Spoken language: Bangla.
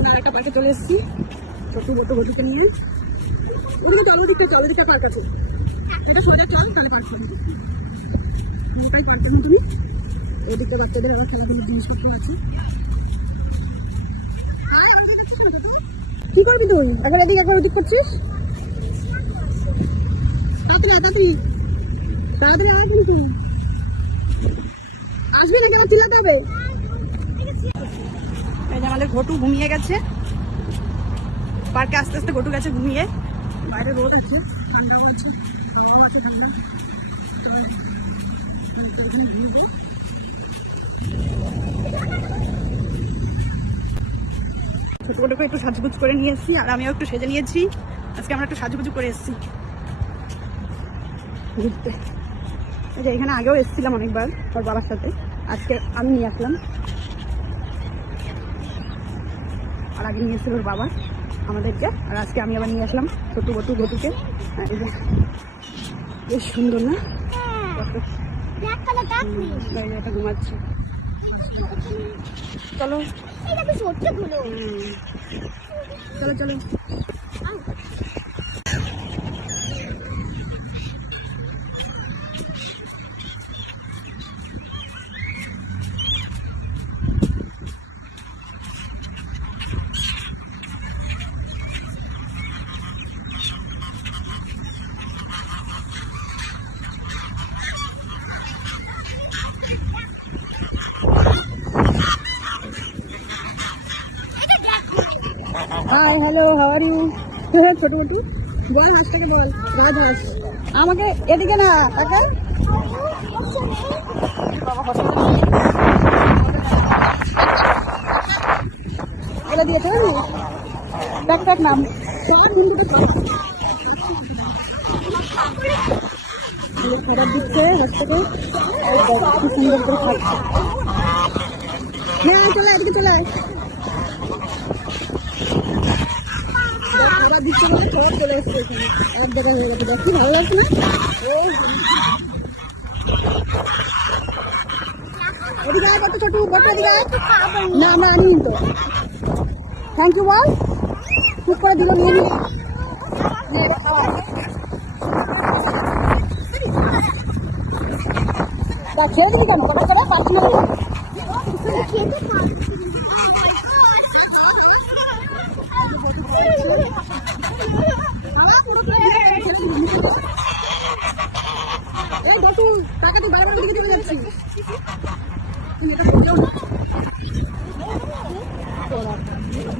এখন আর একটা পার্কে চলে এসেছি ছোট্ট বটো ঘটিতে নিয়ে। ওদিকে চলো দিকটা পার্ক আছে, এটা সোজা চল তাহলে পার্ক করবি। কোনটাই পার্ক করবি তুমি? এদিকে বাচ্চাদের আবার খেলাধুলোর জিনিসপত্র আছে। কি করবি তুই? একবার এদিক একবার ওদিক করছিস। তাড়াতাড়ি আসবি তুই, আসবি না কেন? চিল্লাতে হবে। এই যে আমাদের ঘটু ঘুমিয়ে গেছে, পার্কে আস্তে আস্তে ঘটু গেছে ঘুমিয়ে। বাইরে রোদ আছে, ঠান্ডা বলছে, ছোটটাকে একটু সাজগুজ করে নিয়ে এসেছি আর আমিও একটু সেজে নিয়েছি। আজকে আমরা একটু সাজুগুজু করে এসেছি ঘুরতে। এই যে এখানে আগেও এসেছিলাম অনেকবার ওর বাবার সাথে, আজকে আমি নিয়ে আসলাম। আর আগে নিয়ে এসেছিল ওর বাবা আমাদেরকে, আর আজকে আমি আবার নিয়ে আসলাম ছোট বটু ঘটুকে। বেশ সুন্দর না? এটা ঘুমাচ্ছে। চলো চলো চলো। Hi hello, how are you? ছোট বটু বল, হাসটাকে বল, রাজহাঁস। আমাকে এদিকে না তাকাই। বলে দিয়েছে ব্যাক নাম খাবার দিচ্ছে হাঁসটাকে, কি সুন্দর করে খাচ্ছে। হ্যাঁ চলে এদিকে চলে আয়। খাবার দিচ্ছে মানে খাবার চলে আসছে এখানে, এক জায়গায় হয়ে গেছে। দেখি ভালো লাগছে না? এদিকে আয় কত ছোট বট, এদিকে আয়। না আমরা আনিনি তো। থ্যাংক ইউ বল। ঠিক করে দিল, নিয়ে নি। ছেড়ে দিবি কেন? কথা করে পাচ্ছি না।